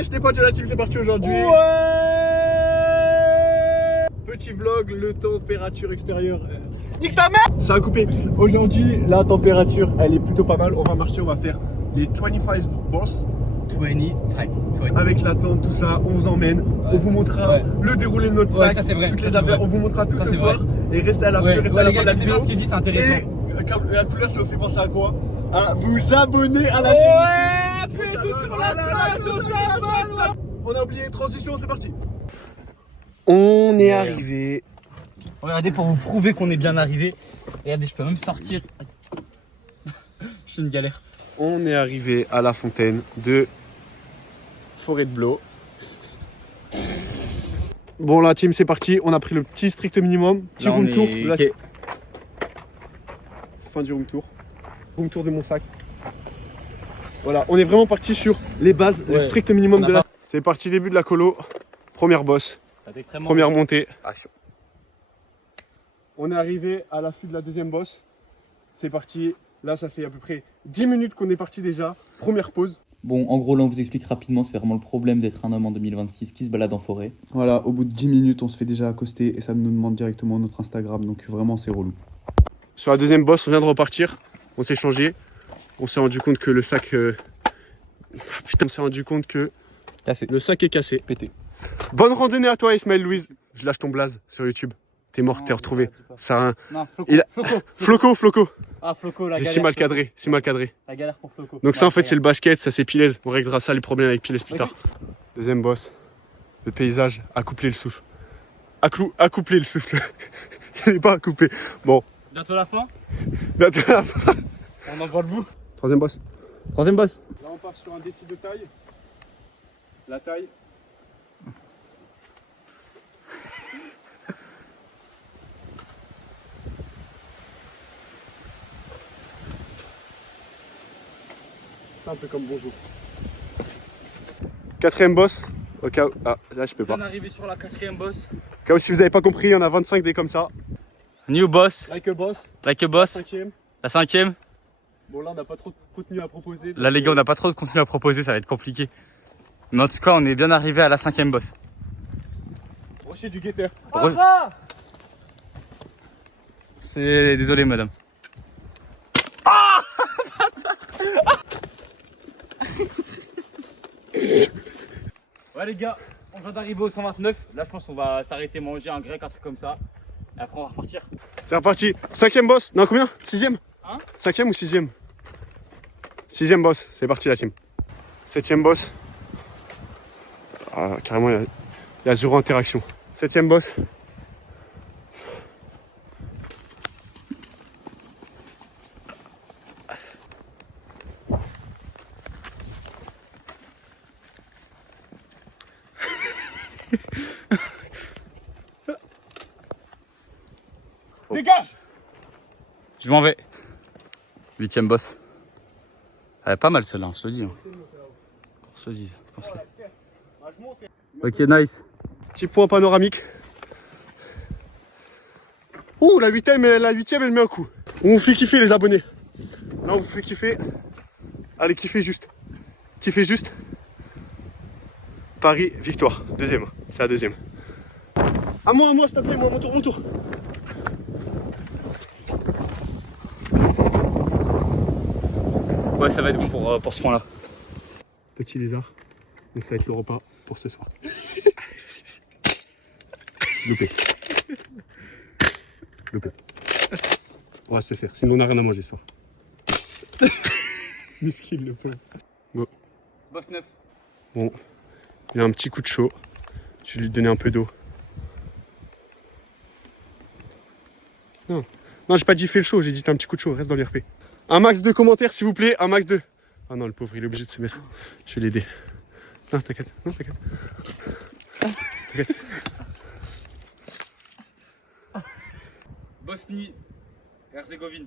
Wesh les potes de la team, c'est parti aujourd'hui. Ouais. Petit vlog, le température extérieure. Nique ta mère. Ça a coupé. Aujourd'hui, la température, elle est plutôt pas mal. On va marcher, on va faire les 25 boss. 25. Avec la tente, tout ça, on vous emmène. On vous montrera le déroulé de notre sac. Ça c'est vrai. Toutes les affaires, on vous montrera tout ce soir. Et restez à la fin, restez à la fin de la vidéo. Ce qu'il dit, c'est intéressant. Et la couleur, ça vous fait penser à quoi? À vous abonner à la chaîne. Ouais, appuyez tous sur la cloche, on s'abonne. On a oublié transition, c'est parti. On est arrivé. Regardez pour vous prouver qu'on est bien arrivé. Regardez, je peux même sortir. C'est une galère. On est arrivé à la fontaine de Forêt de Blot. Bon la team c'est parti, on a pris le petit strict minimum. Petit Là, room tour. Okay. Fin du room tour. Room tour de mon sac. Voilà, on est vraiment parti sur les bases, le strict minimum de la... C'est parti, début de la colo. Première bosse. Première montée. Action. On est arrivé à l'affût de la deuxième bosse. C'est parti. Là, ça fait à peu près 10 minutes qu'on est parti déjà. Première pause. Bon, en gros, là, on vous explique rapidement, c'est vraiment le problème d'être un homme en 2026 qui se balade en forêt. Voilà, au bout de 10 minutes, on se fait déjà accoster et ça nous demande directement notre Instagram, donc vraiment, c'est relou. Sur la deuxième bosse, on vient de repartir. On s'est changé. On s'est rendu compte que le sac... Putain, on s'est rendu compte que le sac est cassé. Pété. Bonne randonnée à toi, Ismaël Louise. Je lâche ton blaze sur YouTube. T'es mort, t'es retrouvé. Ça, Non, Floco. Ah, Floco, la J'ai galère. si mal cadré, si mal cadré. La galère pour Floco. Donc ça en fait c'est le basket, ça c'est Piles. On réglera ça les problèmes avec Piles plus tard. Deuxième boss. Le paysage a couplé le souffle. A couplé le souffle. Il n'est pas à couper. Bon. Bientôt la fin. Bientôt la fin. On en voit le bout. Troisième boss. Troisième boss. Là on part sur un défi de taille. La taille. C'est un peu comme bonjour. Quatrième boss. Au cas où... Ah, là je peux pas. On est arrivé sur la quatrième boss. Au cas où si vous avez pas compris, il y en a 25 des comme ça. New boss. Like a boss. Like a boss. Cinquième. La cinquième. Bon là on n'a pas trop de contenu à proposer. Là les gars, on n'a pas trop de contenu à proposer, ça va être compliqué. Mais en tout cas, on est bien arrivé à la cinquième boss. Rocher du guetteur. C'est... Désolé madame. Ouais les gars, on vient d'arriver au 129. Là je pense qu'on va s'arrêter manger un grec, un truc comme ça. Et après on va repartir. C'est reparti. Cinquième boss. Non combien? Sixième? Hein? Cinquième ou sixième? Sixième boss. C'est parti la team. Septième boss. Ah, carrément il y a zéro interaction. Septième boss. Dégage! Je m'en vais. Huitième boss. Elle est pas mal celle-là, on se le dit. On se le dit. Ok, nice. Petit point panoramique. Ouh, la huitième, elle met un coup. On vous fait kiffer les abonnés. Là, on vous fait kiffer. Allez, kiffez juste. Kiffez juste. Paris, victoire. Deuxième. C'est la deuxième. À moi, s'il te plaît, moi, mon tour. Ouais, ça va être bon pour ce point-là. Petit lézard. Donc ça va être le repas pour ce soir. Loupé. On va se le faire, sinon on n'a rien à manger ce soir. Miskin le pauvre. Bon. Boss 9. Bon, il a un petit coup de chaud. Je vais lui donner un peu d'eau. Non, j'ai pas dit fais le chaud, j'ai dit t'as un petit coup de chaud, reste dans l'IRP. Un max de commentaires s'il vous plaît, un max de... Ah non, le pauvre, il est obligé de se mettre. Je vais l'aider. Non, t'inquiète. T'inquiète. Bosnie, Herzégovine.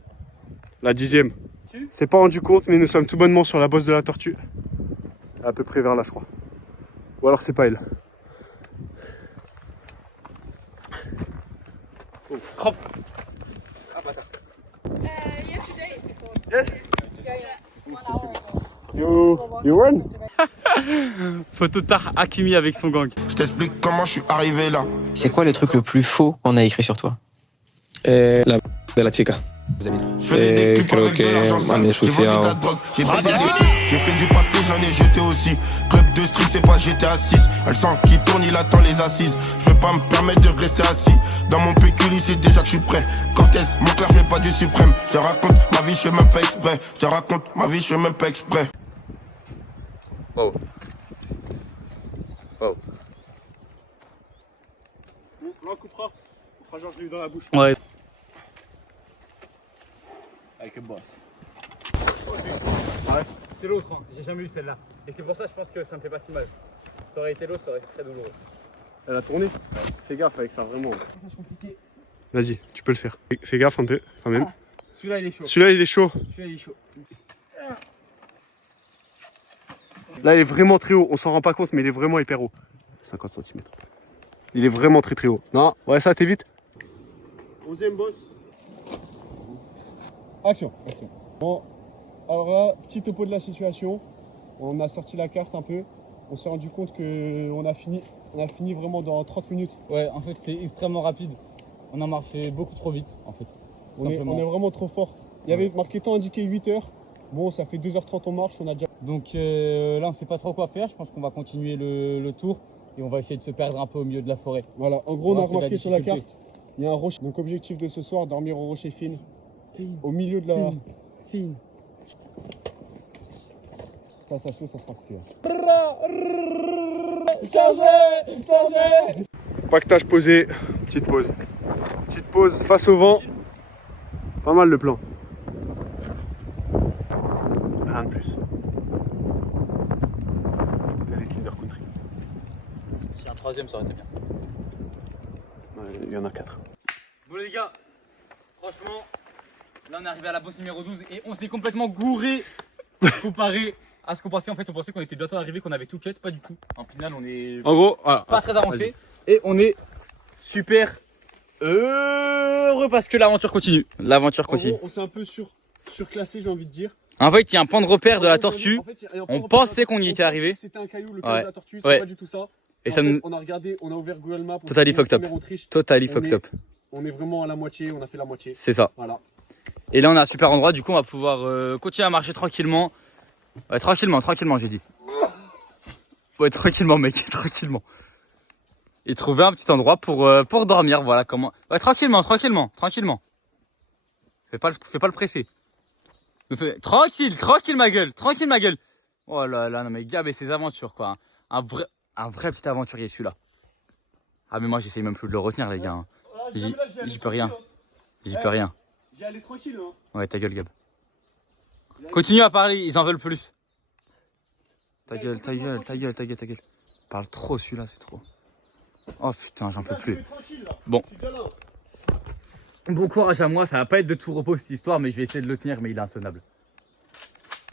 La dixième. C'est pas rendu compte, mais nous sommes tout bonnement sur la bosse de la tortue. À peu près vers là, je crois. Ou alors c'est pas elle. Oh, crop. Ah, bâtard. Yes. Yeah, yeah. 1 hour ago. You run? Photo Tar Hakimi avec son gang. Je t'explique comment je suis arrivé là. C'est quoi le truc le plus faux qu'on a écrit sur toi? La de la chica. Je faisais des clips creo avec de que l'argent me sale. han J'ai vendu de la ensuciado. drogue, j'ai baisé des... J'ai fait du papier, j'en ai jeté aussi. Club de street, c'est pas GTA 6. Elle sent qu'il tourne, il attend les assises. Je peux pas me permettre de rester assis. Dans mon pécule, c'est déjà que je suis prêt. Cortez, mon clair, je mets pas du suprême. Je te raconte ma vie, je fais même pas exprès. Je te raconte ma vie, je fais même pas exprès. Wow. Wow. Là, on coupera. On fera genre je l'ai eu dans la bouche. Ouais. Avec un boss. C'est l'autre, hein. J'ai jamais eu celle-là. Et c'est pour ça que je pense que ça me fait pas si mal. Ça aurait été l'autre, ça aurait été très douloureux. Elle a tourné. Fais gaffe avec ça, vraiment. Vas-y, tu peux le faire. Fais gaffe un peu, quand même. Celui-là, il est chaud. Celui-là, il est chaud. Celui-là, il est chaud. Là, il est vraiment très haut. On s'en rend pas compte, mais il est vraiment hyper haut. 50 cm. Il est vraiment très très haut. Non, ouais, ça, t'évites. 11e boss. Action, action. Bon, alors là, petit topo de la situation. On a sorti la carte un peu. On s'est rendu compte qu'on a fini vraiment dans 30 minutes. Ouais, en fait, c'est extrêmement rapide. On a marché beaucoup trop vite, en fait. On est vraiment trop fort. Il y avait marqué temps indiqué 8 heures. Bon, ça fait 2h30 on marche, on a déjà... Donc là, on sait pas trop quoi faire. Je pense qu'on va continuer le tour et on va essayer de se perdre un peu au milieu de la forêt. Voilà, en gros, on a Voir remarqué sur la difficulté. carte, il y a un rocher. Donc, objectif de ce soir, dormir au rocher Fine. Au milieu de la... Fine. Ça se fera plus. Pactage posé, petite pause. Petite pause face au vent. Pas mal le plan. Rien de plus. C'est les Kinder Country. Si un troisième, ça aurait été bien. Il y en a 4. Bon les gars, franchement, là on est arrivé à la bosse numéro 12 et on s'est complètement gouré comparé à ce qu'on pensait. En fait, on pensait qu'on était bientôt arrivé, qu'on avait tout cut, pas du tout. En final, on est En gros, voilà. pas très avancé et on est super heureux parce que l'aventure continue. L'aventure En continue. gros, on s'est un peu surclassé, j'ai envie de dire. En fait, il y a un point de repère de la tortue. En fait, il y a un On point pensait de repère, qu'on y on était pensait arrivé. que c'était un caillou, le caillou Ouais. de la tortue, c'est Ouais. pas du tout ça. Et En ça fait, nous... on a regardé, on a ouvert Google Maps. Totally fucked up. On triche. Totally On fucked est- up. On est vraiment à la moitié, on a fait la moitié. C'est ça. Voilà. Et là, on a un super endroit. Du coup, on va pouvoir continuer à marcher tranquillement. Ouais, tranquillement, j'ai dit. Ouais, tranquillement, mec, tranquillement. Et trouver un petit endroit pour dormir. Voilà comment. Ouais, tranquillement. Fais pas le pressé. Tranquille ma gueule. Oh là là, non mais Gab et ses aventures quoi. Un vrai petit aventurier celui-là. Ah mais moi j'essaye même plus de le retenir les gars. J'y peux rien. J'y peux rien. J'y allais tranquille, hein. Ouais, ta gueule Gab. Continue à parler, ils en veulent plus. Ta gueule. Parle trop celui-là, c'est trop. Oh putain, j'en peux plus. Bon. Bon courage à moi, ça va pas être de tout repos cette histoire, mais je vais essayer de le tenir, mais il est intenable.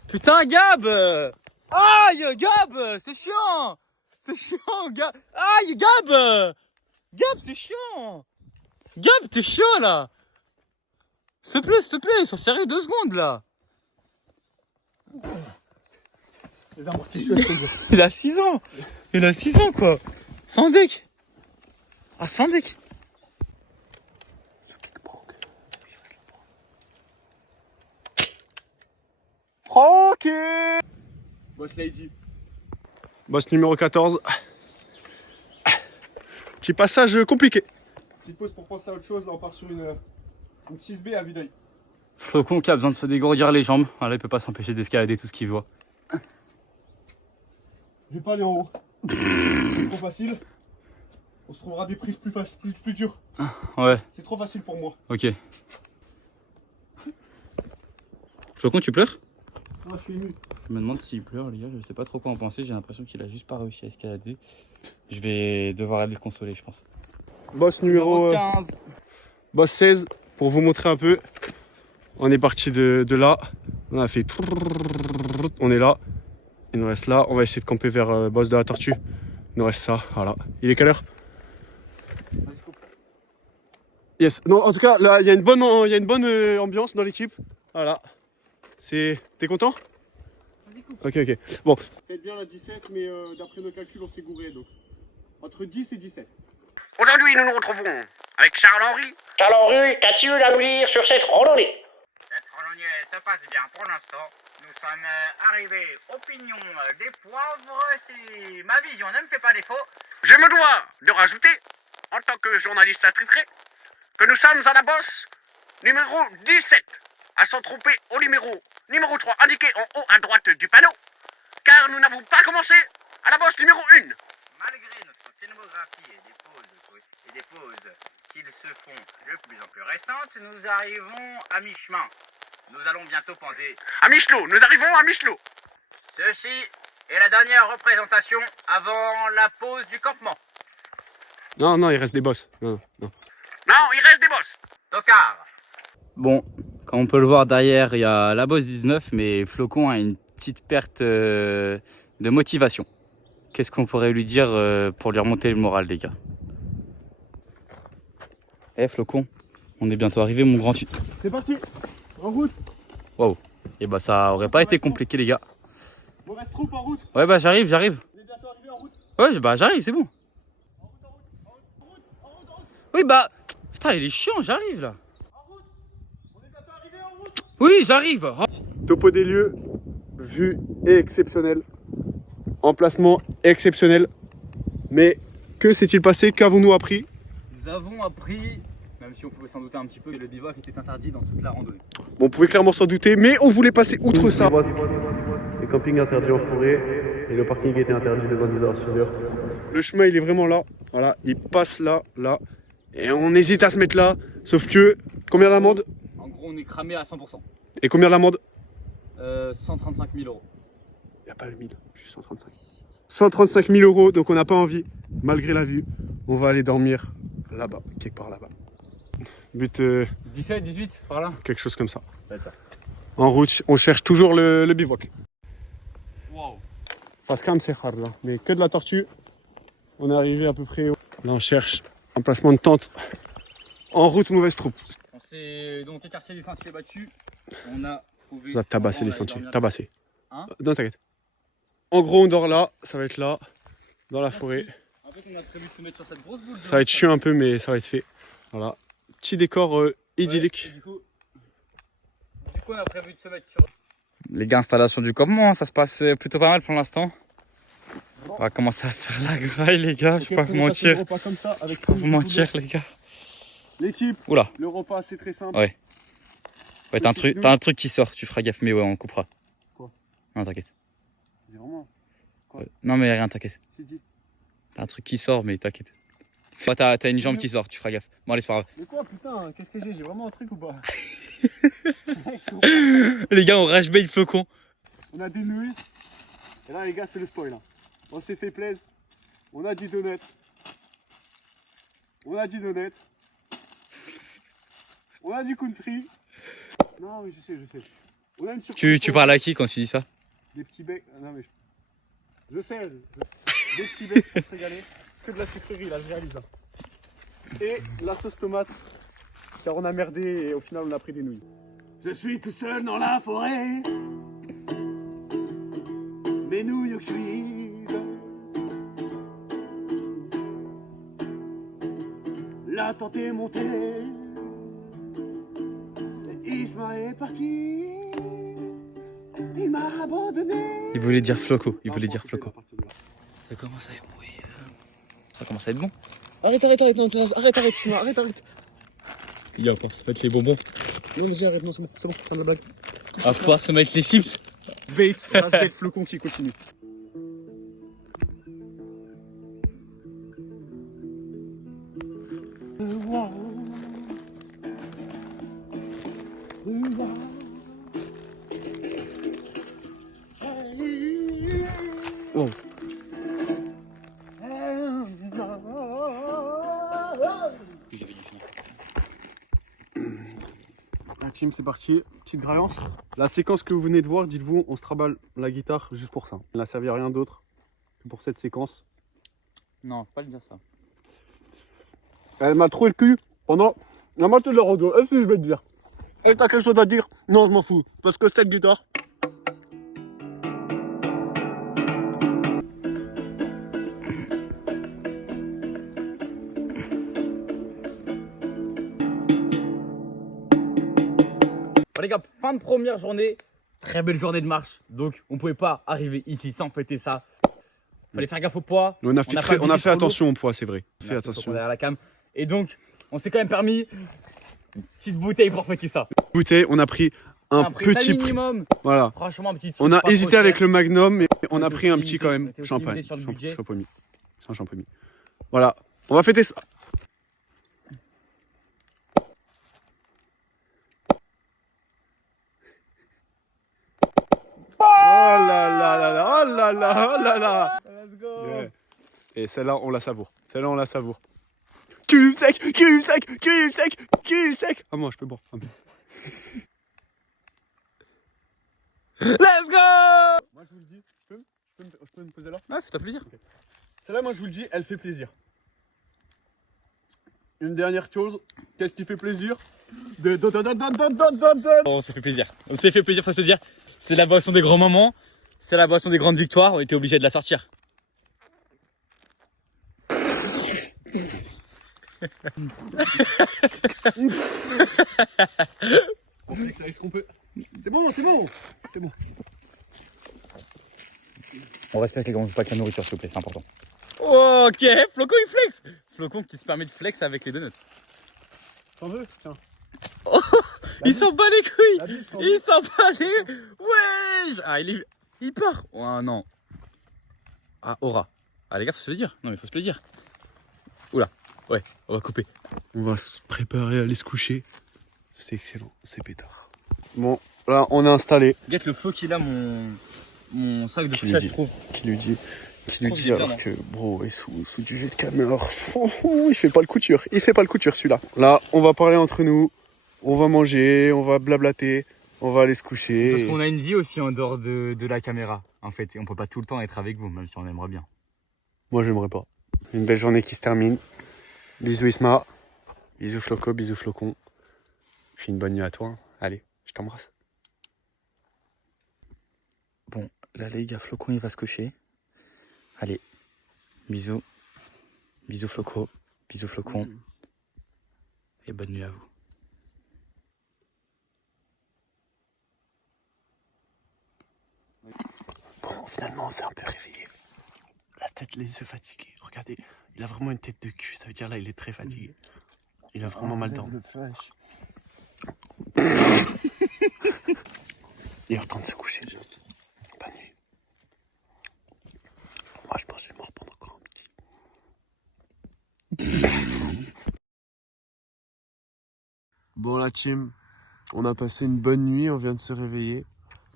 Putain, Gab! Aïe, Gab! C'est chiant, Gab! Aïe, Gab! Gab, c'est chiant! Gab, t'es chiant là! S'il te plaît, sois sérieux 2 secondes là! Les amortis chouettes, c'est dur. Il a 6 ans! Quoi! Sans deck! Ah, sans deck! Tranquille. Boss Lady. Boss numéro 14. Petit passage compliqué. Petite pause pour penser à autre chose. Là, on part sur une 6B à vue d'œil. Flocon qui a besoin de se dégourdir les jambes. Ah, là, il peut pas s'empêcher d'escalader tout ce qu'il voit. Je vais pas aller en haut. C'est trop facile. On se trouvera des prises plus dures. Ouais, C'est trop facile pour moi. ok. Flocon, tu pleures? Ah, je suis ému. Je me demande s'il pleure, les gars. Je sais pas trop quoi en penser. J'ai l'impression qu'il a juste pas réussi à escalader. Je vais devoir aller le consoler, je pense. Boss numéro 15. Boss 16. Pour vous montrer un peu. On est parti de là. On a fait. On est là. Il nous reste là. On va essayer de camper vers boss de la tortue. Il nous reste ça. Voilà. Il est quelle heure? Yes. Non, en tout cas, là, il y a une bonne ambiance dans l'équipe. Voilà. T'es content? Ok, ok. Bon. Faites bien la 17, mais d'après nos calculs, on s'est gouré. Donc, entre 10 et 17. Aujourd'hui, nous nous retrouvons avec Charles-Henri. Charles-Henri, qu'as-tu à nous dire sur cette randonnée? Cette randonnée se passe bien pour l'instant. Nous sommes arrivés au pignon des poivres. Si ma vision ne me fait pas défaut, je me dois de rajouter, en tant que journaliste attitré, que nous sommes à la bosse numéro 17, à s'en tromper au numéro 3 indiqué en haut à droite du panneau, car nous n'avons pas commencé à la bosse numéro 1. Malgré notre scénographie et des pauses qui se font de plus en plus récentes, nous arrivons à mi-chemin. Nous allons bientôt penser à Michelot. Nous arrivons à Michelot. Ceci est la dernière représentation avant la pause du campement. Non, non, il reste des bosses. Non, non. Non, il reste des bosses. Tocard. Bon, comme on peut le voir derrière, il y a la bosse 19, mais Flocon a une petite perte de motivation. Qu'est-ce qu'on pourrait lui dire pour lui remonter le moral, les gars? Eh Flocon, on est bientôt arrivé, mon grand. C'est parti. En route. Waouh. Et bah ça aurait pas été compliqué, les gars. Mauvaise troupe en route. Ouais, bah j'arrive. On est bientôt arrivé en route. Ouais, bah j'arrive, c'est bon. Oui, bah. Putain, il est chiant, j'arrive là. On est bientôt arrivé en route. Oui, j'arrive. Topo des lieux, vue exceptionnelle, emplacement exceptionnel. Mais que s'est-il passé? Qu'avons-nous appris? Nous avons appris, même si on pouvait s'en douter un petit peu, que le bivouac était interdit dans toute la randonnée. Bon, on pouvait clairement s'en douter, mais on voulait passer outre ça. Les campings interdits en forêt et le parking était interdit devant 10h. Le chemin, il est vraiment là. Voilà, il passe là, là. Et on hésite à se mettre là. Sauf que, combien d'amende? En gros, on est cramé à 100%. Et combien d'amende? 135 000 euros. Il n'y a pas le 1000, juste 135. 135 000 euros, donc on n'a pas envie, malgré la vue. On va aller dormir là-bas, quelque part là-bas. But 17, 18, par là. quelque chose comme ça. Ça va être ça. En route, on cherche toujours le bivouac. Wow. Face cam, c'est hard là. Mais que de la tortue. On est arrivé à peu près. Là, on cherche un placement de tente. En route, mauvaise troupe. On s'est donc écarté des sentiers battus. On a trouvé. On va tabasser les on va aller sentiers. dormir. Tabasser. Hein? Non, t'inquiète. En gros, on dort là. Ça va être là, dans la forêt. En fait, on a prévu de se mettre sur cette grosse boule. Ça va être chiant un peu, mais ça va être fait. Voilà. Petit décor idyllique. Ouais, du coup, on a prévu de se mettre sur. Les gars, installation du campement, ça se passe plutôt pas mal pour l'instant. On va commencer à faire la graille, les gars. Je vais pas vous mentir. Je vais pas vous mentir, les gars. L'équipe. Oula. Le repas, c'est très simple. Ouais. Ouais, t'as un truc qui sort, tu feras gaffe, mais ouais, on coupera. Quoi? Non, t'inquiète. Dis vraiment. Quoi? Ouais. Non, mais rien, t'inquiète. C'est dit. T'as un truc qui sort, mais t'inquiète. Toi, t'as une jambe qui sort, tu feras gaffe. Bon, allez, c'est pas grave. Mais quoi, putain? Qu'est-ce que j'ai? J'ai vraiment un truc ou pas? Les gars, on rage bait Flocon. On a des nouilles. Et là, les gars, c'est le spoil. Hein. On s'est fait plaisir. On a du donut. On a du donut. On a du country. Non, mais je sais. On a une surprise. Tu parles à qui quand tu dis ça? Des petits becs. Non, mais je sais. Des petits becs pour se régaler. Que de la sucrerie, là, je réalise ça. Et la sauce tomate. Car on a merdé et au final, on a pris des nouilles. Je suis tout seul dans la forêt. Mes nouilles cuises. La tente est montée. Isma est parti. Il m'a abandonné. Il voulait dire Floco, Ça commence à être Ça commence à être bon. Arrête, non, arrête, Isma, arrête. Il y a encore se mettre les bonbons. Non, mais arrête, non, c'est bon, fin de la blague. À pouvoir se mettre les chips. Bait, Flocon qui continue. Wow. La team, c'est parti. Petite graillance. La séquence que vous venez de voir, dites-vous, on se traballe la guitare juste pour ça. Elle n'a servi à rien d'autre que pour cette séquence. Non, faut pas le dire ça. Elle m'a troué le cul pendant la moitié de la radio. Est-ce que je vais te dire? Et t'as quelque chose à dire? Non, je m'en fous. Parce que cette guitare, Bon les gars, fin de première journée, très belle journée de marche. Donc on pouvait pas arriver ici sans fêter ça. Fallait faire gaffe au poids. On a fait attention au poids, c'est vrai. Fais attention. Derrière la cam. Et donc, on s'est quand même permis une petite bouteille pour fêter ça. Bouteille, on a pris un petit minimum. Voilà. Franchement, un petit. On a hésité avec le Magnum, mais on a pris un petit quand même. On était aussi Champagne. limité sur le budget. Champagne. C'est un champagne. Voilà. On va fêter ça. Oh là là là là, oh là là, oh là là. Let's go. Yeah. Et celle-là, on la savoure. Celle-là, on la savoure. Cul sec, cul sec, cul sec, cul sec. Ah moi, je peux boire. Ah, Let's go. moi, je vous le dis, je peux me poser là? Ouais, fais-toi plaisir. Okay. Celle-là, moi, je vous le dis, elle fait plaisir. Une dernière chose, qu'est-ce qui fait plaisir? On s'est fait plaisir. On s'est fait plaisir, faut se dire. C'est la boisson des grands moments. C'est la boisson des grandes victoires. On était obligé de la sortir. On fait ça, est-ce qu'on peut? C'est bon, c'est bon, c'est bon. On respecte les grands, pas que la nourriture, s'il vous plaît, c'est important. Ok, Flocon il flex. Flocon qui se permet de flex avec les donuts. T'en veux? Tiens. Oh, il s'en bat les couilles. Il s'en bat les... Wesh. Ah, il part. Oh non. Ah, aura. Ah les gars, faut se le dire. Non mais faut se le dire. Oula. Ouais, on va couper. On va se préparer à aller se coucher. C'est excellent, c'est pétard. Bon, là, on est installé. Regarde le feu qu'il a, mon sac de couchage, je trouve. Qui lui dit alors que, bro, il est sous du jus de canard. Il fait pas le couture. Il fait pas le couture, celui-là. Là, on va parler entre nous. On va manger, on va blablater. On va aller se coucher. Parce qu'on a une vie aussi en dehors de la caméra, en fait. Et on peut pas tout le temps être avec vous, même si on aimerait bien. Moi, j'aimerais pas. Une belle journée qui se termine. Bisous Isma. Bisous Floco, bisous Flocon. Puis une bonne nuit à toi. Allez, je t'embrasse. Bon, là les gars, Flocon il va se coucher. Allez, bisous. Bisous Floco, bisous Flocon. Et bonne nuit à vous. Bon, finalement, on s'est un peu réveillé. La tête, les yeux fatigués. Regardez, il a vraiment une tête de cul. Ça veut dire là, il est très fatigué. Il a vraiment mal dormi. Il est en train de se coucher. Bonne nuit. Moi, je pense que je vais me reprendre encore un petit. Bon, la team, on a passé une bonne nuit. On vient de se réveiller.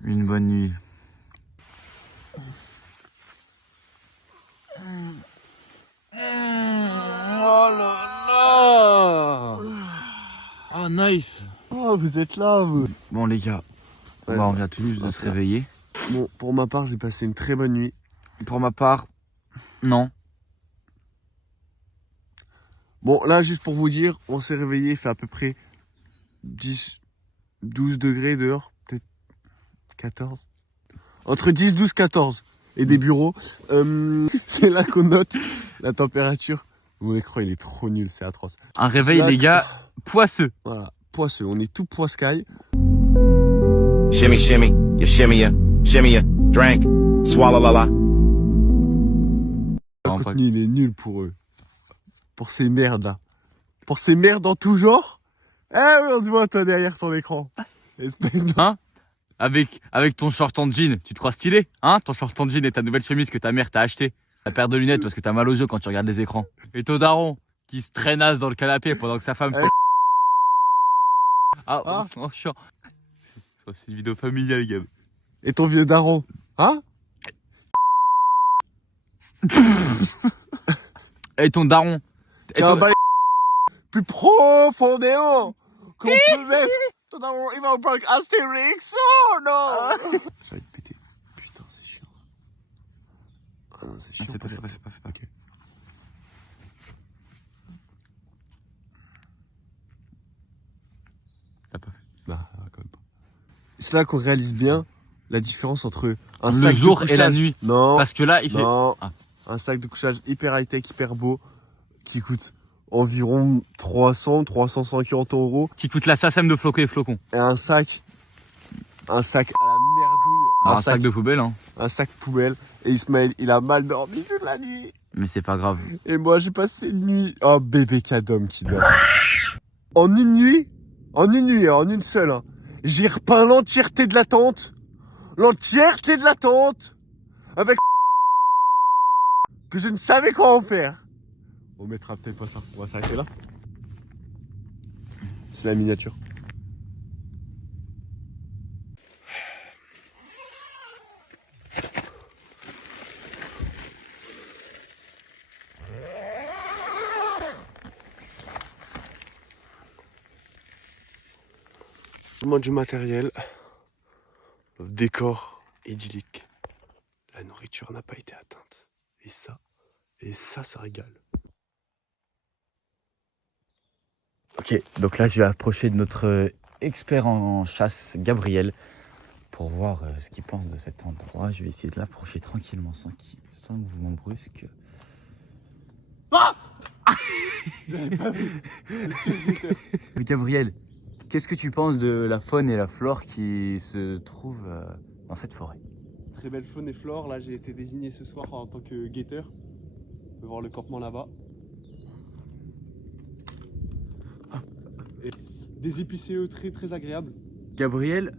Une bonne nuit. Oh là là! Oh nice. Oh, vous êtes là, vous. Bon les gars, Ouais, on vient tout juste de se réveiller. Bon, pour ma part, j'ai passé une très bonne nuit. Pour ma part, non. Bon, là, juste pour vous dire, on s'est réveillé, il fait à peu près 10, 12 degrés dehors, peut-être 14. Entre 10, 12, 14. Et des bureaux. C'est là qu'on note la température. Mon écran, il est trop nul, c'est atroce. Un réveil les gars, poisseux. Voilà, poisseux, on est tout poiscaille. Shimmy, shimmy, you shimmy ya, drink, swallow la la. Le contenu, il est nul pour eux. Pour ces merdes là. Pour ces merdes en tout genre. Eh oui, on te voit toi derrière ton écran. Espèce de... Hein? Avec ton short en jean, tu te crois stylé? Hein? Ton short en jean et ta nouvelle chemise que ta mère t'a acheté. Ta paire de lunettes parce que t'as mal aux yeux quand tu regardes les écrans. Et ton daron qui se traînasse dans le canapé pendant que sa femme fait... Ah, oh, chiant. C'est une vidéo familiale, les gars. Et ton vieux daron, hein? Et ton daron. Et ton... plus profondément qu'on peut mettre ton daron, il va au parc Astérix, oh non! J'ai envie de péter. Putain, c'est chiant. Ah non, c'est chiant. Fais pas. Ok. T'as pas fait. Bah, quand même pas. C'est là qu'on réalise bien la différence entre un le sac jour de et la couchage. nuit. Non. Parce que là, il fait... Non. Ah. Un sac de couchage hyper high-tech, hyper beau, qui coûte environ 300, 350 €. Qui coûte la SACEM de Flocon et Flocon. Et un sac un sac à la merdouille. Un sac de poubelle, hein. Un sac poubelle. Et Ismaël, il a mal dormi toute la nuit. Mais c'est pas grave. Et moi, j'ai passé une nuit. Oh, bébé cadom qui dort. En une nuit, en une seule, hein, j'ai repeint l'entièreté de la tente. L'entièreté de la tente. Avec que je ne savais quoi en faire. On mettra peut-être pas ça. On va s'arrêter là. C'est la miniature. Du matériel, décor idyllique. La nourriture n'a pas été atteinte. Et ça régale. Ok, donc là je vais approcher de notre expert en chasse, Gabriel, pour voir ce qu'il pense de cet endroit. Je vais essayer de l'approcher tranquillement sans mouvement brusque. Ah J'avais pas vu. Gabriel, qu'est-ce que tu penses de la faune et la flore qui se trouvent dans cette forêt? Très belle faune et flore. Là, j'ai été désigné ce soir en tant que guetteur. On peut voir le campement là-bas. Et des épicéeux très très agréables. Gabriel,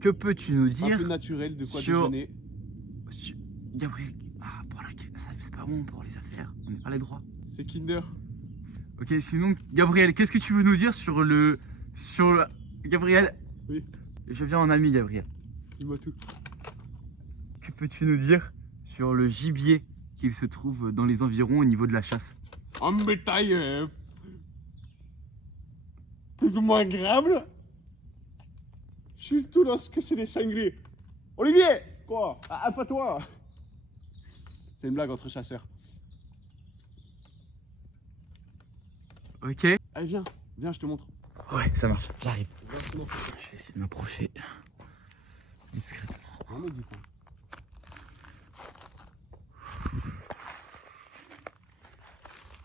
que peux-tu nous dire? Un peu naturel, de quoi sur... déjeuner. Gabriel, c'est pas bon pour les affaires. On n'est pas les droits. C'est Kinder. Ok, sinon, Gabriel, qu'est-ce que tu veux nous dire sur le... Gabriel? Oui. Je viens en ami, Gabriel. Dis-moi tout. Que peux-tu nous dire sur le gibier qu'il se trouve dans les environs au niveau de la chasse? Un bétail plus ou moins agréable. Surtout lorsque c'est des sangliers. Olivier! Quoi? Ah, pas toi! C'est une blague entre chasseurs. Ok. Allez, viens, je te montre. Ouais, ça marche, j'arrive. Je vais essayer de m'approcher discrètement.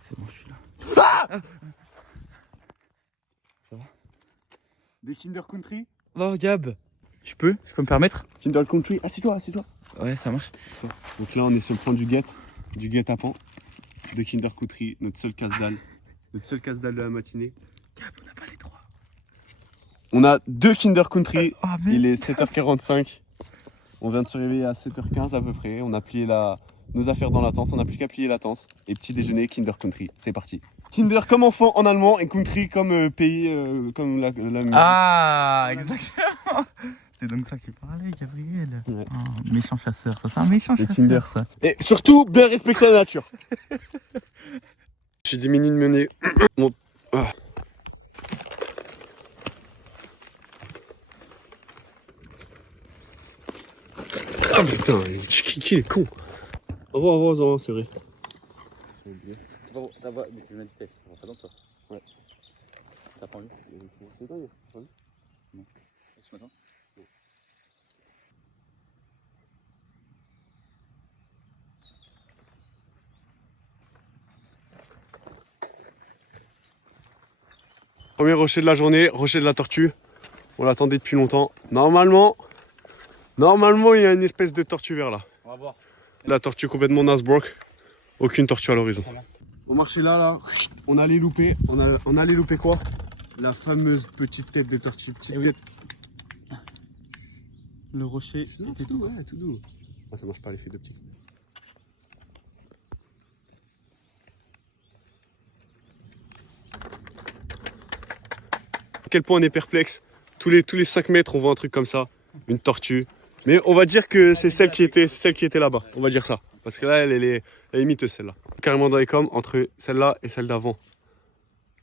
C'est bon, je suis là. Ah Ça va? Des Kinder Country? Oh, Gab, je peux me permettre? Kinder Country, assieds-toi. Ouais, ça marche. Donc là, on est sur le point du guet-apens de Kinder Country, notre seul casse-dalle. Notre seul casse-dalle de la matinée. Gab, on n'a pas les droits. On a 2 Kinder Country. Oh, mais... Il est 7h45. On vient de se réveiller à 7h15 à peu près. On a plié nos affaires dans la tente. On n'a plus qu'à plier la tente. Et petit déjeuner, Kinder Country. C'est parti. Kinder comme enfant en allemand et Country comme pays, comme la musique. Ah, exactement. C'était donc ça que tu parlais, Gabriel. Ouais. Oh, méchant chasseur, ça c'est un méchant Le chasseur, Kinder. ça. Et surtout, bien respecter la nature. J'ai diminué de mener. Bon. Ah. Ah putain, qui est con. Au revoir, c'est vrai. T'as mais tu m'as dit que ça pas longtemps. Ouais. T'as pas envie? C'est dingue, pas vu? Non. Ce matin? Premier rocher de la journée, rocher de la tortue. On l'attendait depuis longtemps. Normalement, il y a une espèce de tortue vert là. On va voir. La tortue complètement Nasbrook. Aucune tortue à l'horizon. On marchait là, on allait louper. On allait louper quoi? La fameuse petite tête de tortue. Petite tête. Le rocher était tout. Ouais, tout doux. Ah, ça marche pas l'effet d'optique. À quel point on est perplexe. Tous les 5 mètres, on voit un truc comme ça. Une tortue. Mais on va dire que c'est celle qui était là-bas. On va dire ça. Parce que là, elle est miteuse celle-là. Carrément dans les coms entre celle-là et celle d'avant.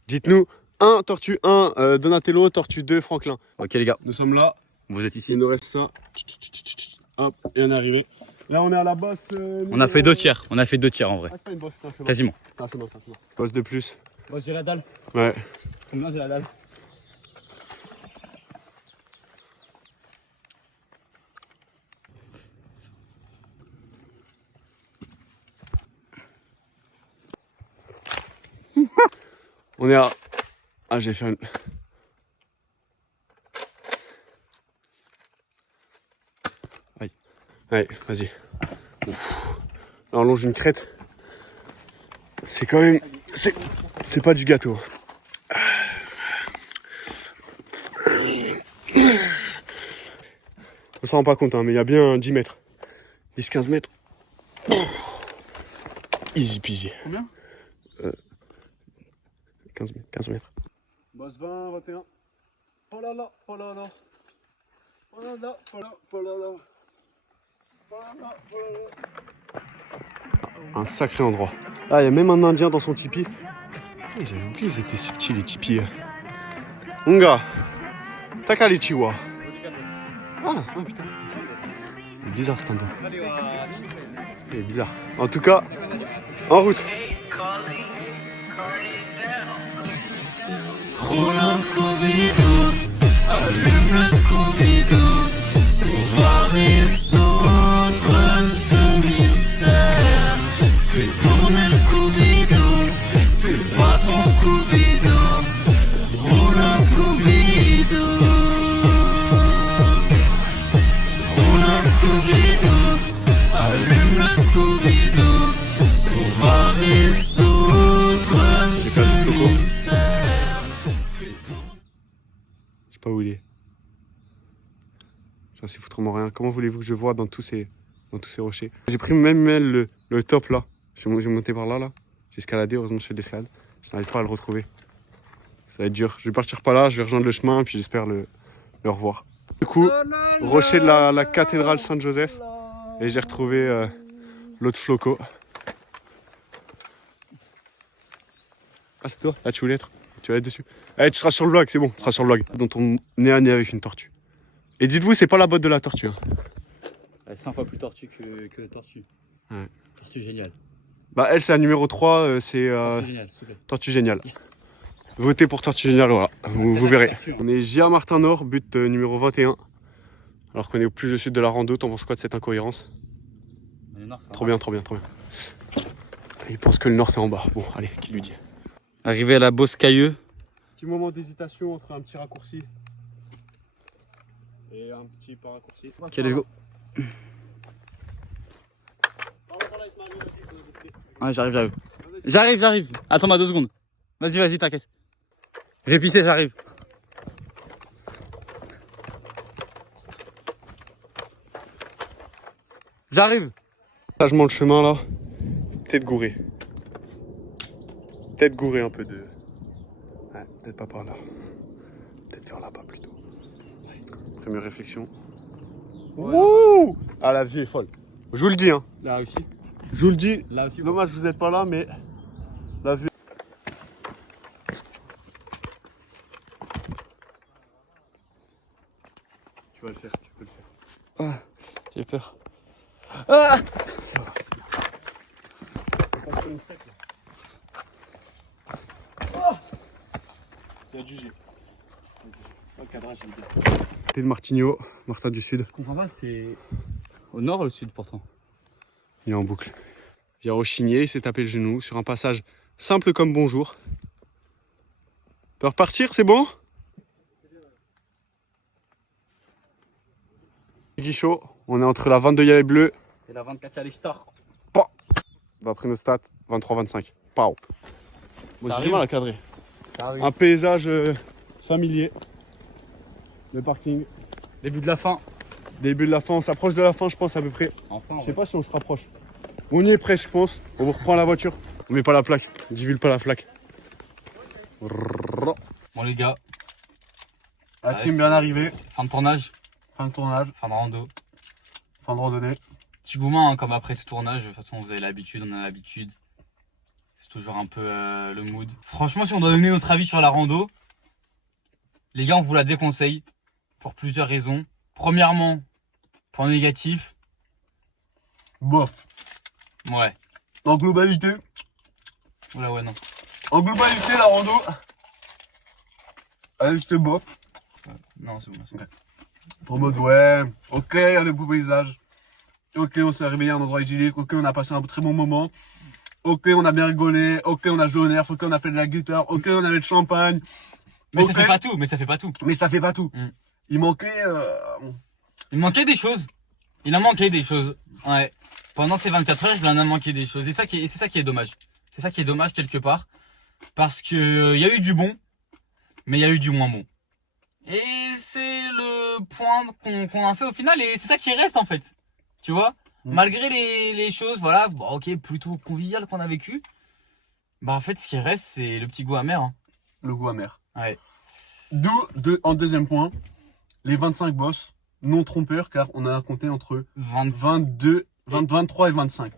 Dites-nous 1 tortue 1 Donatello, tortue 2 Franklin. Ok les gars, Nous sommes là. vous êtes ici. Il nous reste ça. Hop, et on est arrivé. Là, on est à la bosse. On a fait 2 tiers. On a fait 2 tiers en vrai. Ah, c'est pas une bosse, c'est bon. Quasiment. C'est bon. Bosse de plus. Moi j'ai la dalle. Ouais. Moi j'ai la dalle. On est à... Ah, j'ai fait une... Ouais, vas-y. Ouf. Là, on longe une crête. C'est quand même... C'est pas du gâteau. On s'en rend pas compte, hein, mais il y a bien 10 mètres. 10-15 mètres. Easy peasy. Combien 15 mètres. Boss 20, 21. Oh là là, oh là là. Oh là là, oh là, oh là là. Oh là là, oh là là. Un sacré endroit. Ah, il y a même un Indien dans son tipi. Oh, j'avais oublié, ils étaient subtils les tipis. Unga. Takalichiwa. Ah putain. C'est bizarre cet Indien. C'est bizarre. En tout cas, en route. Roule un Scooby-Doo, allume le Scooby-Doo, pour voir résoudre ce mystère. Fais tourner le Scooby-Doo, fais pas ton Scooby-Doo, roule un Scooby-Doo. Roule un Scooby-Doo, allume le Scooby-Doo, pour voir résoudre ce mystère. Je sais pas où il est. J'en sais foutrement rien. Comment voulez-vous que je vois dans tous ces rochers? J'ai pris même le top là. J'ai monté par là. J'ai escaladé, heureusement je fais de l'escalade. Je n'arrive pas à le retrouver. Ça va être dur. Je vais partir par là, je vais rejoindre le chemin et puis j'espère le revoir. Du coup, rocher de la cathédrale Saint-Joseph. Et j'ai retrouvé l'autre Floco. Ah c'est toi? Là tu voulais être? Tu vas être dessus. Allez, tu seras sur le vlog, c'est bon, tu seras sur le vlog. Dont on nez à nez avec une tortue. Et dites-vous, c'est pas la botte de la tortue. Hein. Elle est 100 fois plus tortue que la tortue. Ouais. Tortue géniale. Bah elle c'est la numéro 3, c'est Tortue géniale, s'il te plaît. Tortue géniale. Yes. Votez pour Tortue géniale, voilà, vous verrez. On est Gia Martin Nord, but numéro 21. Alors qu'on est au plus au sud de la rando, t'en penses quoi de cette incohérence? Trop bien, trop bien, trop bien. Il pense que le nord c'est en bas. Bon, allez, qui lui dit? Arrivé à la Bosse Cailleux. Petit moment d'hésitation entre un petit raccourci et un petit pas raccourci. Ok, let's go. Ouais, j'arrive. Attends-moi 2 secondes. Vas-y, t'inquiète. Je vais pisser, j'arrive. J'arrive. Là, je monte le chemin là. Peut-être gouré. Peut-être gouré un peu de... Ouais, peut-être pas par là. Peut-être vers là-bas plutôt. Première réflexion. Ouais. Ouh, ah, la vie est folle. Je vous le dis, hein. Là aussi. Je vous le dis. Là aussi. Dommage, vous n'êtes pas là, mais la vue. Tu vas le faire, tu peux le faire. Ah, j'ai peur. Ah, ça va. Il y a du G. Le cadrage, il est bien. T'es de Martigno, Martin du Sud. Je comprends pas, c'est au nord ou au sud pourtant? Il est en boucle. Il vient rechigner, il s'est tapé le genou sur un passage simple comme bonjour. Peut repartir, c'est bon? Guichot, on est entre la 22 Yalet Bleu et la 24 Yalet Star. D'après nos stats, 23-25. Pau. Moi j'ai du mal à cadrer. Un paysage familier. Le parking. Début de la fin. Début de la fin, on s'approche de la fin je pense à peu près. Enfin, je sais pas si on se rapproche. On y est presque je pense. On vous reprend la voiture. On met pas la plaque. On divulgue pas la plaque. Bon les gars. La team bien arrivée. Fin de tournage. Fin de tournage. Fin de rando. Fin de randonnée. Petit gourmand hein, comme après tout tournage. De toute façon vous avez l'habitude, on a l'habitude. C'est toujours un peu le mood. Franchement si on doit donner notre avis sur la rando. Les gars on vous la déconseille. Pour plusieurs raisons. Premièrement, point négatif. Bof. Ouais. En globalité. Oula ouais non. En globalité la rando. Allez c'était bof. Ouais. Non c'est bon. Merci. Okay. En mode ouais. Ok, il y a des beaux paysages. Ok, on s'est réveillé à un endroit idyllique. Ok, on a passé un très bon moment. Ok, on a bien rigolé. Ok, on a joué au nerf. Ok, on a fait de la guitare. Ok, on avait de champagne. Mais okay. ça fait pas tout. Mais ça fait pas tout. Mais ça fait pas tout. Il manquait... Il manquait des choses. Il en manquait des choses. Ouais. Pendant ces 24 heures, il en a manqué des choses. Et c'est ça qui est dommage. C'est ça qui est dommage quelque part. Parce que y a eu du bon, mais il y a eu du moins bon. Et c'est le point qu'on a fait au final. Et c'est ça qui reste en fait. Tu vois, malgré les choses, voilà, bon, ok, plutôt conviviales qu'on a vécu. Bah en fait, ce qui reste, c'est le petit goût amer. Hein. Le goût amer. Ouais. D'où, en deuxième point, les 25 boss non trompeurs, car on a compté entre 22, 23 et 25.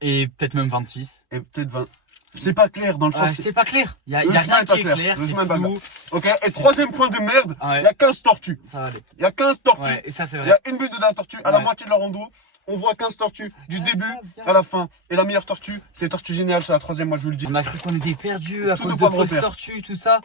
Et peut-être même 26. Et peut-être 20. C'est pas clair dans le sens. C'est pas clair. Il y a rien qui est clair. C'est flou. Ok. Et troisième point de merde. Il y a 15 tortues. Ça va aller. Il y a 15 tortues. Ouais, et ça c'est vrai. Il y a une bulle de la tortue à la moitié de la rando. On voit 15 tortues du début à la fin. Et la meilleure tortue, c'est Tortue Géniale, c'est la troisième, moi je vous le dis. On a cru qu'on était perdu à cause de fausses tortues, tout ça.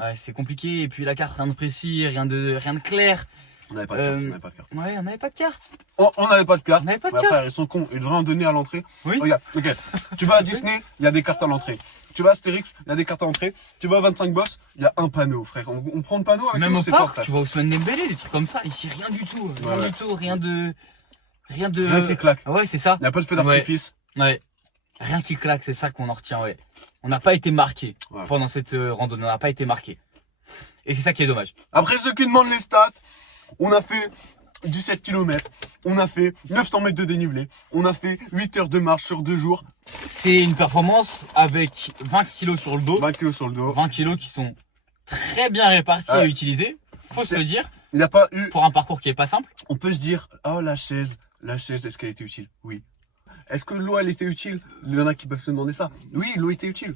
Ouais, c'est compliqué. Et puis la carte, rien de précis, rien de clair. On n'avait pas de carte. Ouais, on n'avait pas de carte. On n'avait pas de carte. On n'avait pas de carte. carte. Ils sont cons. Ils devraient en donner à l'entrée. Oui. Regarde, ok. Tu vas à Disney, il y a des cartes à l'entrée. Tu vas à Astérix, il y a des cartes à l'entrée. Tu vas à 25 boss, il y a un panneau, frère. On prend le panneau avec même nous, au c'est parc, pas, tu vois Ousmane Dembélé, des trucs comme ça. Ici, rien du tout. Rien du tout. Rien qui claque. Ouais, c'est ça. Il n'y a pas de feu d'artifice. Ouais. Rien qui claque, c'est ça qu'on en retient, ouais. On n'a pas été marqué pendant cette randonnée. On n'a pas été marqué. Et c'est ça qui est dommage. Après ceux qui demandent les stats, on a fait 17 km, on a fait 900 mètres de dénivelé, on a fait 8 heures de marche sur 2 jours. C'est une performance avec 20 kilos sur le dos. 20 kilos sur le dos. 20 kilos qui sont très bien répartis et utilisés. Faut se le dire. Il n'y a pas eu... Pour un parcours qui est pas simple. On peut se dire, oh la chaise, est-ce qu'elle était utile? Oui. Est-ce que l'eau, elle était utile? Il y en a qui peuvent se demander ça. Oui, l'eau était utile.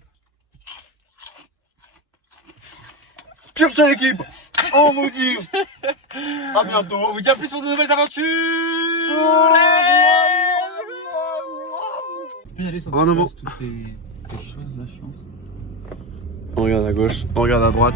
Ciao l'équipe. On vous dit à bientôt. On vous dit à plus pour de nouvelles aventures. En avant. Toutes les choses, la chance. On regarde à gauche, on regarde à droite.